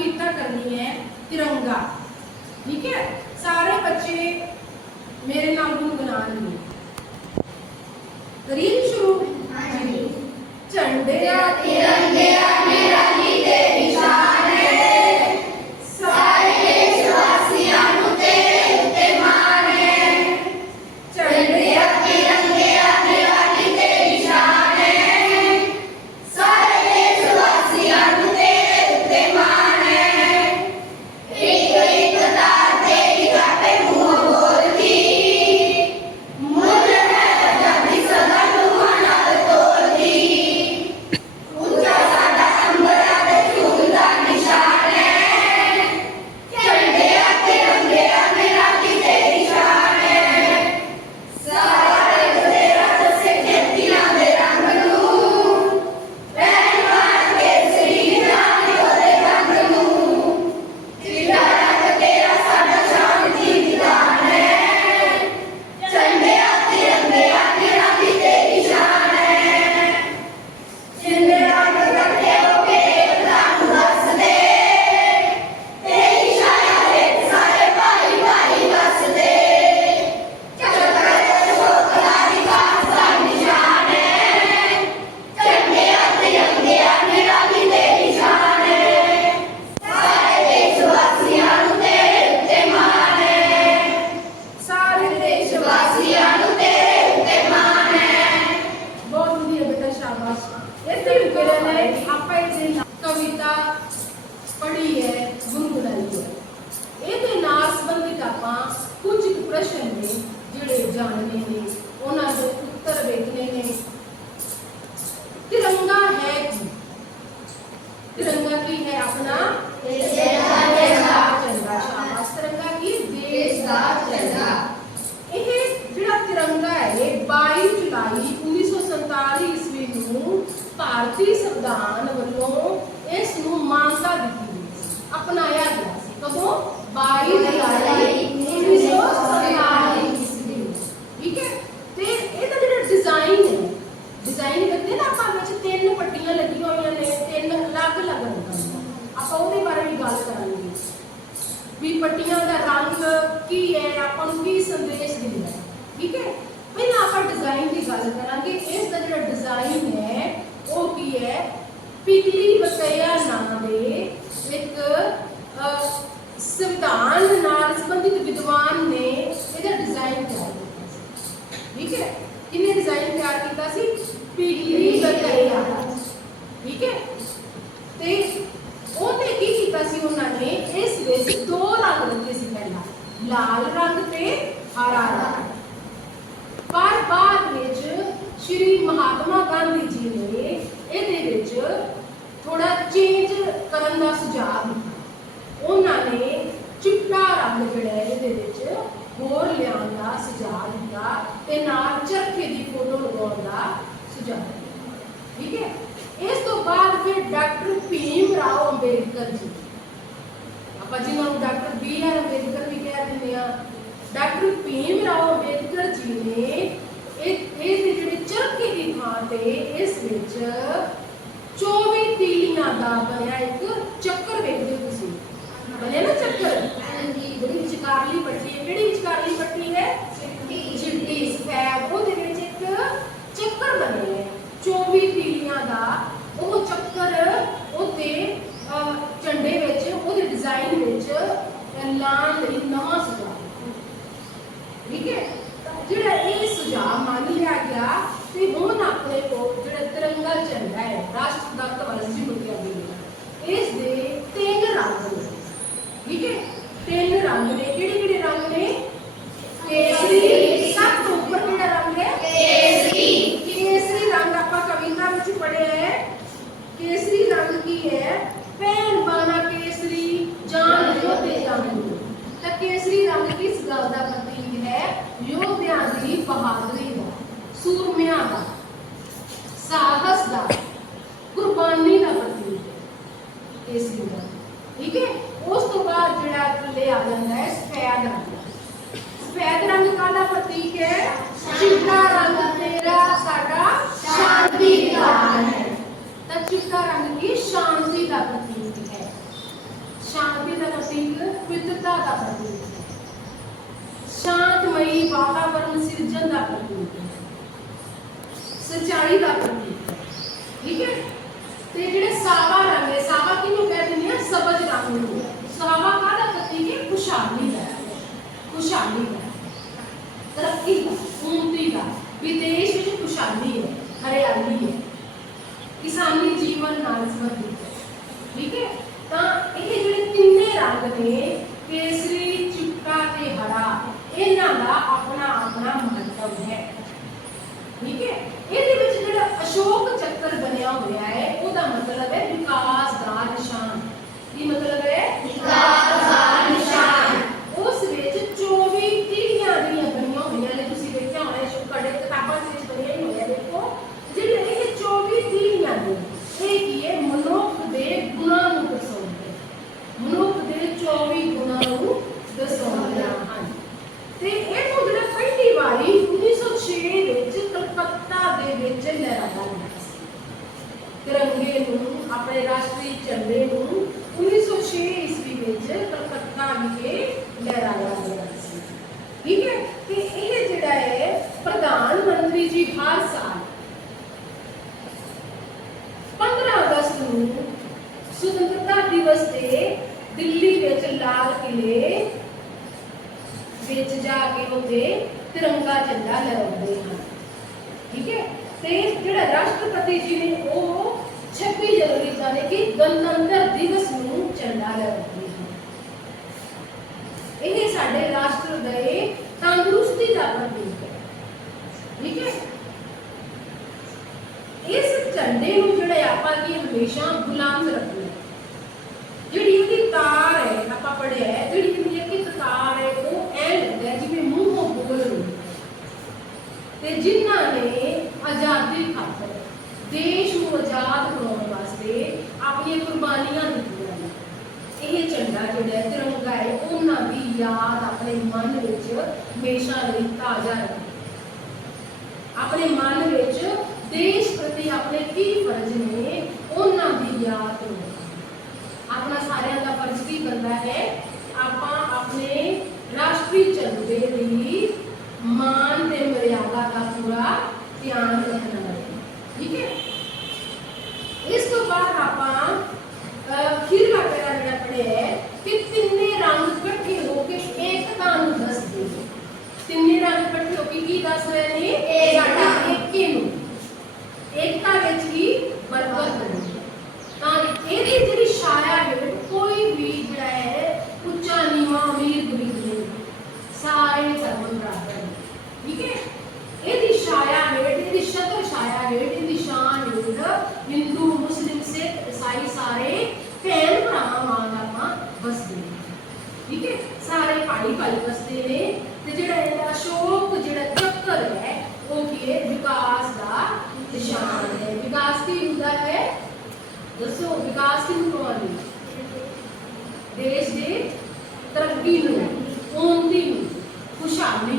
कविता करनी है तिरंगा ठीक है? सारे बच्चे मेरे नाम गुनगुनाएँगे करीब शुरू। झंडे तिरंगे ਤਿਰੰਗਾ ਕੀ ਹੈ ਆਪਣਾ ਦੇਸ਼ ਦਾ ਝੰਡਾ ਸ਼ਾਬਾਸ਼ ਤਿਰੰਗਾ ਕੀ ਦੇਸ਼ ਦਾ ਝੰਡਾ ਇਹ ਜਿਹੜਾ ਤਿਰੰਗਾ ਹੈ ਇਹ 22 ਜੁਲਾਈ 1947 ਈਸਵੀ ਨੂੰ ਭਾਰਤੀ ਸੰਵਿਧਾਨ ਵੱਲੋਂ ਇਸ ਨੂੰ ਮਾਨਤਾ ਦਿੱਤੀ ਗਈ ਸੀ ਅਪਣਾਇਆ ਗਿਆ ਸੀ ਕਦੋਂ 22 ਜੁਲਾਈ ਗੱਲ ਕਰਾਂਗੇ। ਵੀ ਪੱਟੀਆਂ ਦਾ ਰੰਗ ਕੀ ਹੈ, ਆਪਾਂ ਨੂੰ ਕੀ ਸੰਦੇਸ਼ ਦਿੰਦਾ ਹੈ? ਠੀਕ ਹੈ? ਪਹਿਲਾਂ ਆਪਾਂ ਡਿਜ਼ਾਈਨ ਦੀ ਗੱਲ ਕਰਾਂਗੇ। ਇਸ ਦਾ ਜਿਹੜਾ ਡਿਜ਼ਾਈਨ ਹੈ, ਉਹ ਕੀ ਹੈ? ਪਿਗਲੀ ਵਸਈਆ ਨਾਂ ਦੇ ਇੱਕ ਸੰਵਿਧਾਨ ਨਾਲ ਸੰਬੰਧਿਤ ਵਿਦਵਾਨ ਨੇ ਇਹਦਾ ਡਿਜ਼ਾਈਨ ਤਿਆਰ ਕੀਤਾ ਠੀਕ ਹੈ? ਕਿਹਨੇ ਡਿਜ਼ਾਈਨ ਤਿਆਰ ਕੀਤਾ ਸੀ? ਪਿਗਲੀ ਵਸਈਆ ਠੀਕ ਹੈ ਤੇ ਉਹਨੇ ਕੀ ਕੀਤਾ ਸੀ ਉਹਨਾਂ ਨੇ ਇਸ ਵਿੱਚ ਦੋ ਰੰਗ ਰੱਖੇ ਸੀ ਪਹਿਲਾਂ ਲਾਲ ਰੰਗ ਤੇ ਹਰਾ ਰੰਗ। ਪਰ ਬਾਅਦ ਵਿੱਚ ਸ਼੍ਰੀ ਮਹਾਤਮਾ ਗਾਂਧੀ ਜੀ ਨੇ ਇਹਦੇ ਵਿੱਚ ਥੋੜਾ ਚੇਂਜ ਕਰਨ ਦਾ ਸੁਝਾਅ ਦਿੱਤਾ। ਉਹਨਾਂ ਨੇ ਚਿੱਟਾ ਰੰਗ ਜਿਹੜਾ ਇਹਦੇ ਵਿੱਚ ਹੋਰ ਲਿਆਉਣ ਦਾ ਸੁਝਾਅ ਦਿੱਤਾ ਤੇ ਨਾਲ ਚਰਖੇ ਦੀ ਫੋਟੋ ਲਗਾਉਣ ਦਾ ਸੁਝਾਅ ਦਿੱਤਾ। ਠੀਕ ਹੈ? ਇਸ ਤੋਂ ਬਾਅਦ ਫਿਰ ਡਾਕਟਰ ਭੀਮ ਰਾਓ ਅੰਬੇਦਕਰ ਜੀ। ਆਪਾਂ ਜਿਹਨਾਂ ਨੂੰ ਡਾਕਟਰ ਬੀ ਆਰ ਅੰਬੇਦਕਰ ਵੀ ਕਹਿ ਦਿੰਦੇ ਆ। ਡਾਕਟਰ ਭੀਮ ਰਾਓ ਅੰਬੇਦਕਰ ਜੀ ਨੇ ਇਹ ਇਹ ਦੇ ਜਿਹੜੇ ਚਰਖੇ ਦੀ ਥਾਂ ਤੇ ਇਸ ਵਿੱਚ 24 ਤੀਲੀਆਂ ਦਾ ਬਣਿਆ ਇੱਕ ਚੱਕਰ ਵੇਖਦੇ ਹੋ ਤੁਸੀਂ। ਬਣਿਆ ਨਾ ਚੱਕਰ? ਜਿਹੜੀ ਵਿਚਕਾਰਲੀ ਪੱਟੀ ਹੈ ਕਿਹੜੀ ਵਿਚਕਾਰਲੀ ਪੱਟੀ ਹੈ? ਚਿੱਟੀ। ਸਫੈਦ ਉਹਦੇ ਵਿੱਚ ਇੱਕ ਚੱਕਰ ਬਣਿਆ ਹੈ। 24 ਤੀਲੀਆਂ ਦਾ ਉਹ ਚੱਕਰ ਉਹਦੇ की तरफ़ सिंह पवित्रता का प्रतीक है। शांतमयी वातावरण सृजन का प्रतीक है। सच्चाई का प्रतीक है। ठीक है? तो जो सावा रंग है, सावा किनू तो कहते हैं, सबज रंग है सावा का प्रतीक है? खुशहाली का खुशहाली का तरक्की का उन्नति का विदेश में खुशहाली है, हरियाली है। किसानी जीवन नाल संबंधित है। ठीक है? રંગ ને केसरी, चिपका के हरा, इन्हों का अपना अपना महत्व है। ठीक है? ये अशोक चक्कर बनया होया है वह मतलब है विकास ਦਿਵਸ ਤੇ ਦਿੱਲੀ ਵਿੱਚ ਲਾਲ ਕਿਲੇ ਵਿੱਚ ਜਾ ਕੇ ਉੱਥੇ ਤਿਰੰਗਾ ਝੰਡਾ ਲਹਿਰਾਉਂਦੇ ਹਨ ਠੀਕ ਹੈ ਤੇ ਜਿਹੜਾ ਰਾਸ਼ਟਰਪਤੀ ਜੀ ਨੇ ਉਹ 26 ਜਨਵਰੀ ਜਾਨੇ ਕਿ ਗਣਤੰਤਰ ਦਿਵਸ ਨੂੰ ਝੰਡਾ ਲਹਿਰਾਉਂਦੇ ਹਨ ਇਹ ਸਾਡੇ ਰਾਸ਼ਟਰ ਦੇ ਤੰਦਰੁਸਤੀ ਦਾ ਪ੍ਰਤੀਕ ਹੈ ਠੀਕ ਹੈ ਇਸ ਝੰਡੇ ਨੂੰ ਜਿਹੜੇ ਆਪਾਂ ਕੀ ਹਮੇਸ਼ਾ ਬੁਲੰਦ ਰੱਖਣਾ ਜਿਹੜਾ ਹੈ ਤਿਰੰਗਾ ਹੈ ਉਹਨਾਂ ਦੀ ਯਾਦ ਆਪਣੇ ਮਨ ਵਿੱਚ ਹਮੇਸ਼ਾ ਲਈ ਤਾਜ਼ਾ ਰੱਖੇ ਆਪਣੇ ਮਨ ਵਿੱਚ ਦੇਸ਼ ਪ੍ਰਤੀ ਆਪਣੇ ਕੀ ਫਰਜ਼ ਨੇ ਉਹਨਾਂ ਦੀ ਯਾਦ ਨੂੰ ਆਪਣਾ ਸਾਰਿਆਂ ਦਾ ਫਰਜ਼ ਕੀ ਬਣਦਾ ਹੈ ਆਪਾਂ ਆਪਣੇ ਰਾਸ਼ਟਰੀ ਝੰਡੇ ਦੀ ਮਾਨ ਤੇ ਮਰਿਆਦਾ ਦਾ ਪੂਰਾ ਧਿਆਨ ਰੱਖਣਾ ਹੈ ਠੀਕ ਹੈ ਇਸ ਤੋਂ ਬਾਅਦ ਆਪਾਂ ਅਹ, ਅਖੀਰਲਾ ਪੈਰਾ ਜਿਹੜਾ ਪੜਿਆ ਤਿੰਨੇ ਰੰਗ ਇਕੱਠੇ ਹੋ ਕੇ ਕੀ ਦੱਸ ਰਹੇ ਨੇ। ਸਾਡੀ ਏਕੇ ਨੂੰ। ਏਕਤਾ ਵਿੱਚ ਹੀ ਬਰਕਤ ਹੁੰਦੀ ਹੈ। ਤਾਂ ਇਹਦੀ ਜਿਹੜੀ ਛਾਇਆ ਹੈ ਕੋਈ ਵੀ ਜਿਹੜਾ ਹੈ ਉੱਚਾ ਨੀਵਾਂ ਅਮੀਰ ਗਰੀਬ ਨਹੀਂ। ਸਾਰੇ ਧਰਮ ਬਰਾਬਰ ਨੇ ਠੀਕ ਹੈ? ਇਹਦੀ ਛਾਇਆ ਹੈ ਇਹਦੀ ਸ਼ਕਲ ਛਾਇਆ ਹੈ ਇਹਦੀ ਸ਼ਾਨ ਹੈ ਹਿੰਦੂ ਮੁਸਲਿਮ ਸਿੱਖ ਈਸਾਈ ਸਾਰੇ ਭੈਣ ਭਰਾਵਾਂ ਵਾਂਗ ਆਪਾਂ ਵਸਦੇ ਠੀਕ ਹੈ? ਸਾਰੇ ਭਾਈ ਭਾਈ ਵਸਦੇ दसो विकास किन करवानी देश दे तरक्की खुशहाली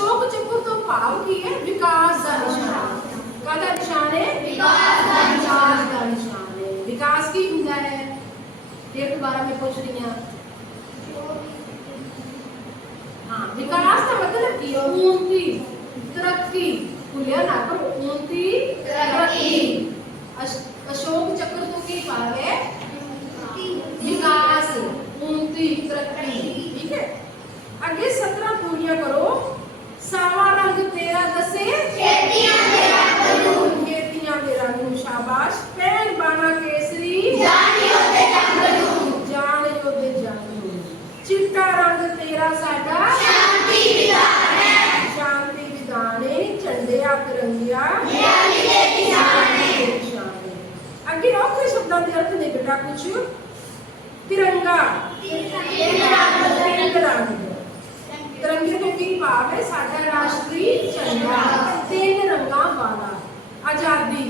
अशोक चक्र तो पाव की है विकास का निशान का निशान है विकास का निशान का निशान है विकास की हुंदा है। एक दोबारा में पूछ रही हैं। हाँ विकास का मतलब की तो है उन्नति तरक्की। खुलिया ना पर उन्नति तरक्की। अशोक चक्र तो की पाव है? विकास अर्थ అర్థం నీకు డాక్చు तिरंगा तिरंग तिरंगे तो की भाग है साडा राष्ट्रीय झंडा तीन रंगा वाला आज़ादी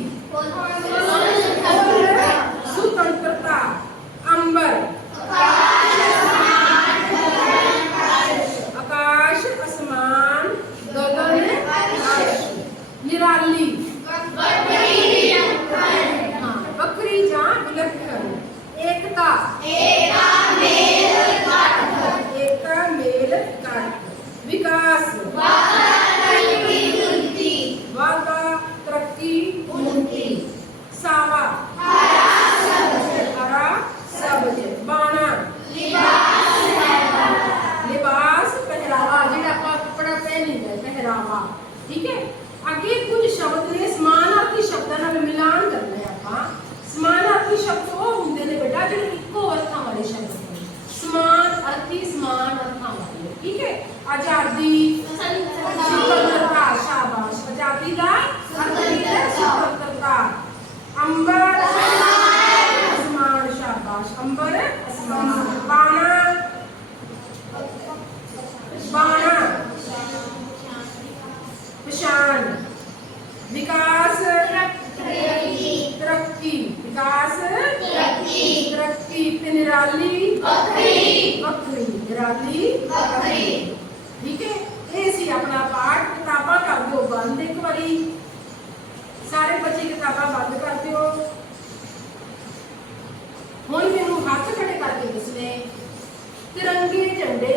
झंडे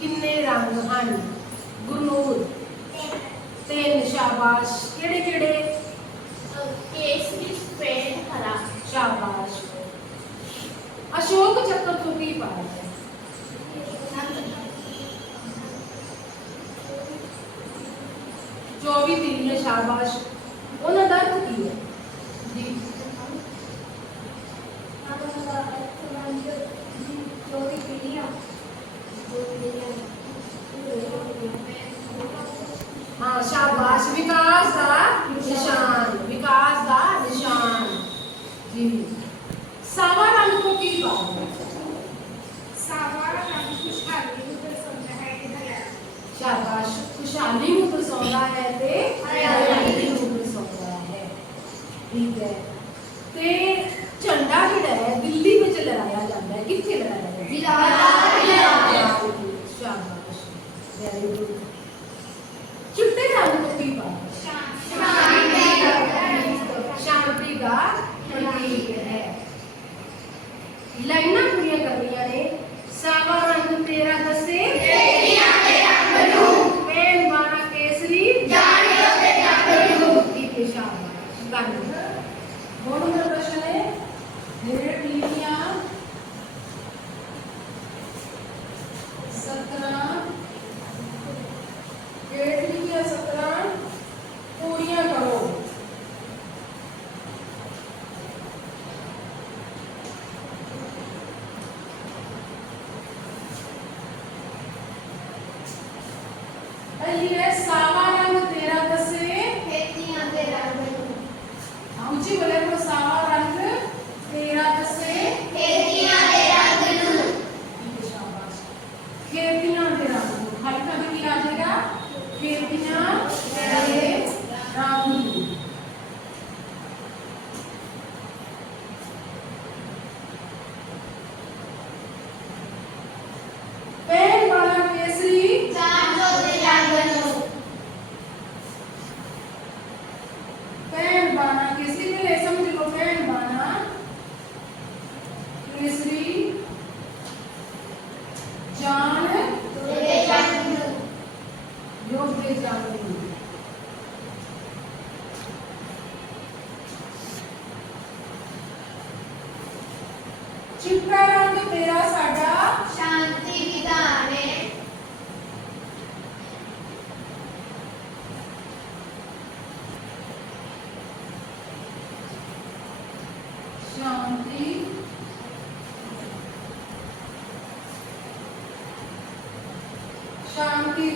किन्ने रंग हैं गुरनूर, तीन शाबाश। केड़े केड़े? अशोक चक्र तो भी पाया है। चौबीस दिन शाबाश ठीक है ते झंडा जेड़ा है दिल्ली में लहराया जाता है कितने लहराया जाता है शाबाश वेरी गुड ಬೋರ್ಡ್ ಪ್ರಶ್ನೆ Sí, bueno, প্রধানমন্ত্রী শান্তি